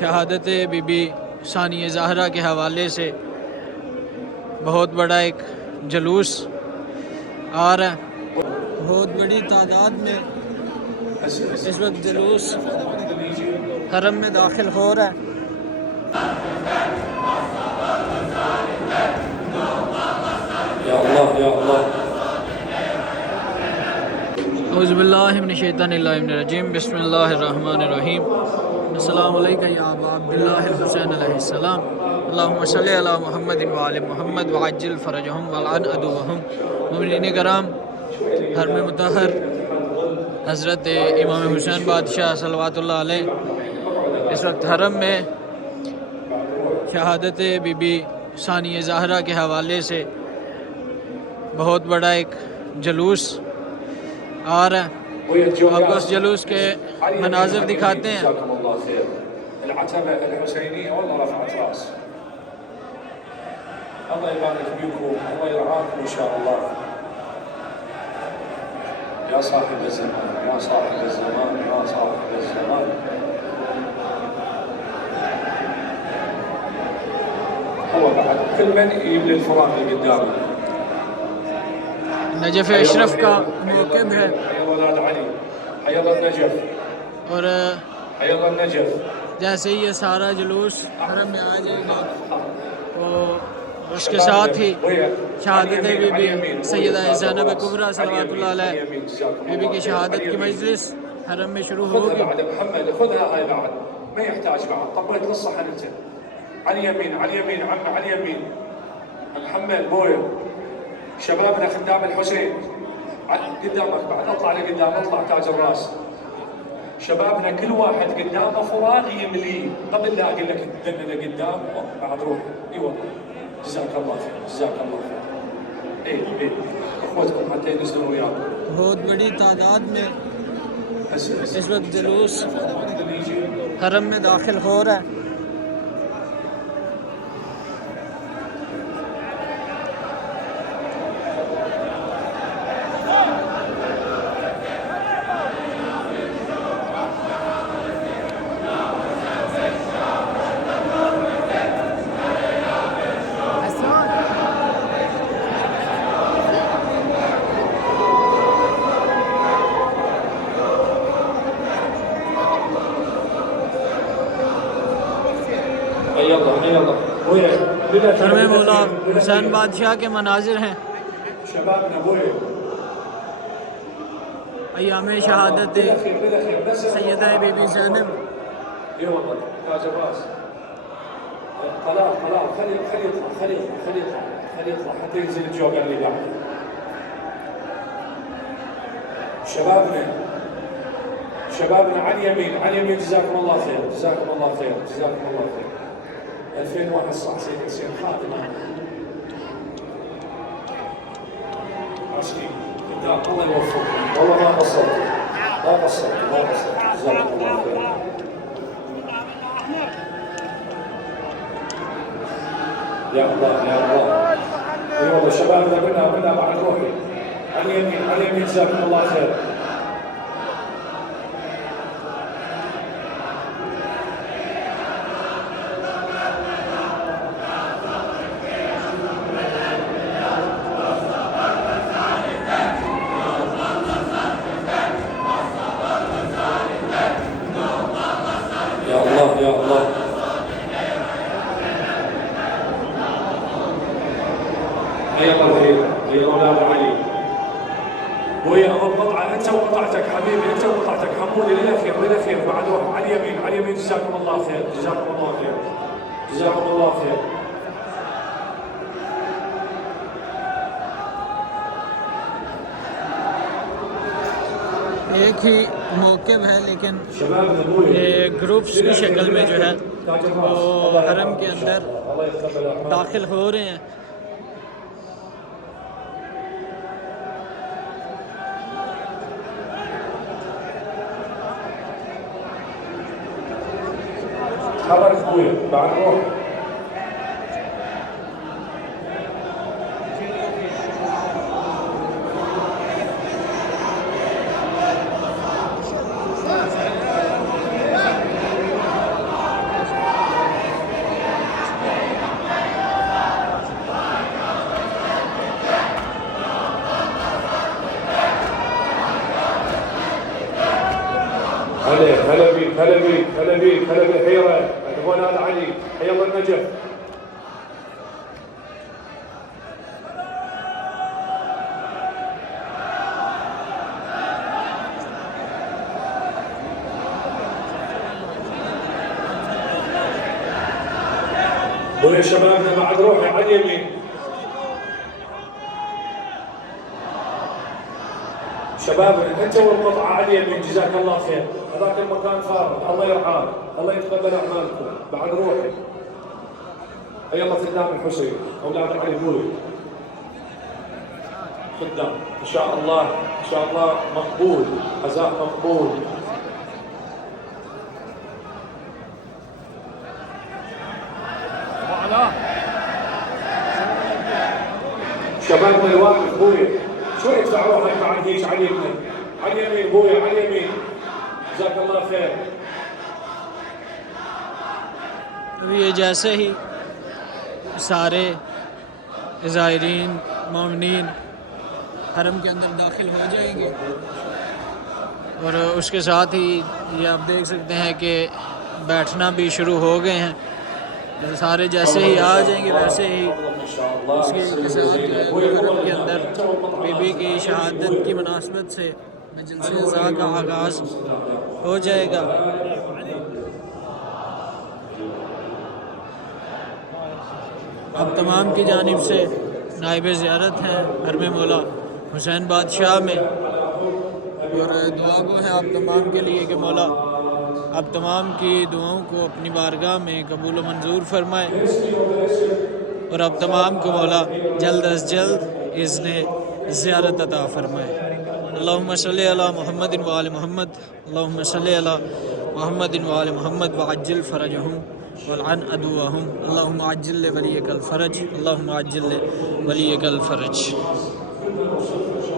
शहादत बीबी सानिया ज़हरा के हवाले से बहुत बड़ा एक जुलूस आ रहा है। बहुत बड़ी तादाद में इस वक्त जुलूस हरम में दाखिल हो रहा है। या अल्लाह या अल्लाह। औज़ुबिल्लाहि मिनश्शैतानिर्रजीम बिस्मिल्लाहिर्रहमानिर्रहीम। अस्सलामु अलैका या अबा अब्दिल्लाहिल हुसैन अलैहिस्सलाम। अल्लाहुम्मा सल्लि अला मुहम्मदिन व आलि मुहम्मद व अज्जिल फरजहुम व लअन अदुवहुम। मोमिनीन कराम, हरम मुतहर हज़रत इमाम हुसैन बादशाह सल्लल्लाहु अलैहि इस वक्त हरम में शहादत बीबी सानिया ज़हरा के हवाले से बहुत बड़ा एक जुलूस आ रहा है। आपको उस जुलूस के मनाजिर दिखाते हैं। الله يبارك فيكم، الله يرعاكم ان شاء الله. يا صاحب الزمان يا صاحب الزمان يا صاحب الزمان. هو بعد كل من يجيب لي الفران اللي قدامه. नजफ़ अशरफ का मौक़िब है حي ولاد علي، حي الله النجف، और حي الله النجف. जैसे ही ये सारा जुलूस हरम में आ जाएगा तो उसके साथ ही शहादत बीबी सैयदा ज़ैनब कुबरा सल्लल्लाहु अलैहा बीबी की शहादत की मजलिस हरम में शुरू خذها होगी। بعد محمد، خذها هاي بعد، ما يحتاج بعد، طبيت للصحن انت. على اليمين على اليمين عم على اليمين. محمد بويا، شبابنا خدام الحسين قدامك بعد، اطلع لقدام، اطلع تاج الراس. شبابنا كل واحد قدامه فراغ يمليه قبل لا اقول لك تدن لقدام بعد روح. اي والله جزاك الله خير جزاك الله خير. اي اي اخوتكم حتى ينزلون وياكم. बहुत बड़ी तादाद में بس इस वक्त जुलूस اللي يجي हरम में दाखिल हो रहा है। हरम मौला हुसैन बादशाह के मनाजिर हैं। شبابنا بوي अय्याम शहादत सैयदा बीबी ज़ैनब। اي والله تاج الراس. طلال طلال خلي يطلع خلي يطلع خلي يطلع خلي يطلع حتى ينزل الجوكر اللي بعده. شبابنا على اليمين على اليمين. جزاكم الله خير جزاكم الله خير جزاكم الله خير. 2001 صح سيد حسين خاتمه. عشرين قدام. الله يوفقكم والله ما قصرت ما قصرت ما قصرت. جزاكم الله خير. يا الله يا الله. اي والله شبابنا منا بعد روحي. على اليمين على اليمين. جزاكم الله خير. يا الله يا الله. هيا الله هي اولاد علي. ويا ابو قطعه انت وقطعتك حبيبي انت وقطعتك حمودي للاخير للاخير بعد روح على اليمين على اليمين. جزاكم الله خير جزاكم الله خير جزاكم الله خير. एक ही मौक़िब है लेकिन شبابنا بوي ये ग्रुप्स की शक्ल में जो है वो हरम के अंदर الله يتقبل اعمالكم. दाखिल हो रहे हैं। حرك بويا بعد روح. خلبي حيره اخوان هذا علي حي الله النجف. ويا شبابنا بعد روحي على اليمين. شبابنا انت والقطعه على اليمين جزاك الله خير. هذاك المكان فارغ الله يرعاك الله يتقبل اعمالكم. بعد روحي حي الله خدام الحسين اولاد علي بوي خدام ان شاء الله ان شاء الله مقبول عزاء مقبول. شبابنا اللي واقف بويا شوي ادفع روحك بعد هيك على اليمين على اليمين بويا على اليمين جزاك الله خير. अभी ये जैसे ही सारे ज़ायरीन मोमिनीन हरम के अंदर दाखिल हो जाएंगे और उसके साथ ही ये आप देख सकते हैं कि बैठना भी शुरू हो गए हैं। तो सारे जैसे ही आ जाएंगे वैसे ही उसके साथ जो है हरम के अंदर बीबी की शहादत की मुनासबत से जलसे अज़ा का आगाज़ हो जाएगा। अब तमाम की जानिब से नाइब ज़ियारत हैं हरम मौला हुसैन बादशाह में और दुआ गो है आप तमाम के लिए कि मौला आप तमाम की दुआओं को अपनी बारगाह में कबूल मंजूर फरमाए और आप तमाम को मौला जल्द अज जल्द इज़्ने ज़ियारत अता फरमाए। अल्लाहुम्मा सल्ली अला मुहम्मदिन व आले मुहम्मद अल्लाहुम्मा सल्ली अला मुहम्मदिन व आले मुहम्मद व अज्जिल फरजहुम वलअन अदुवहुम अल्लाहुम्मा अज्जिल वलियकल फरज अल्लाहुम्मा अज्जिल वलियकल फरज।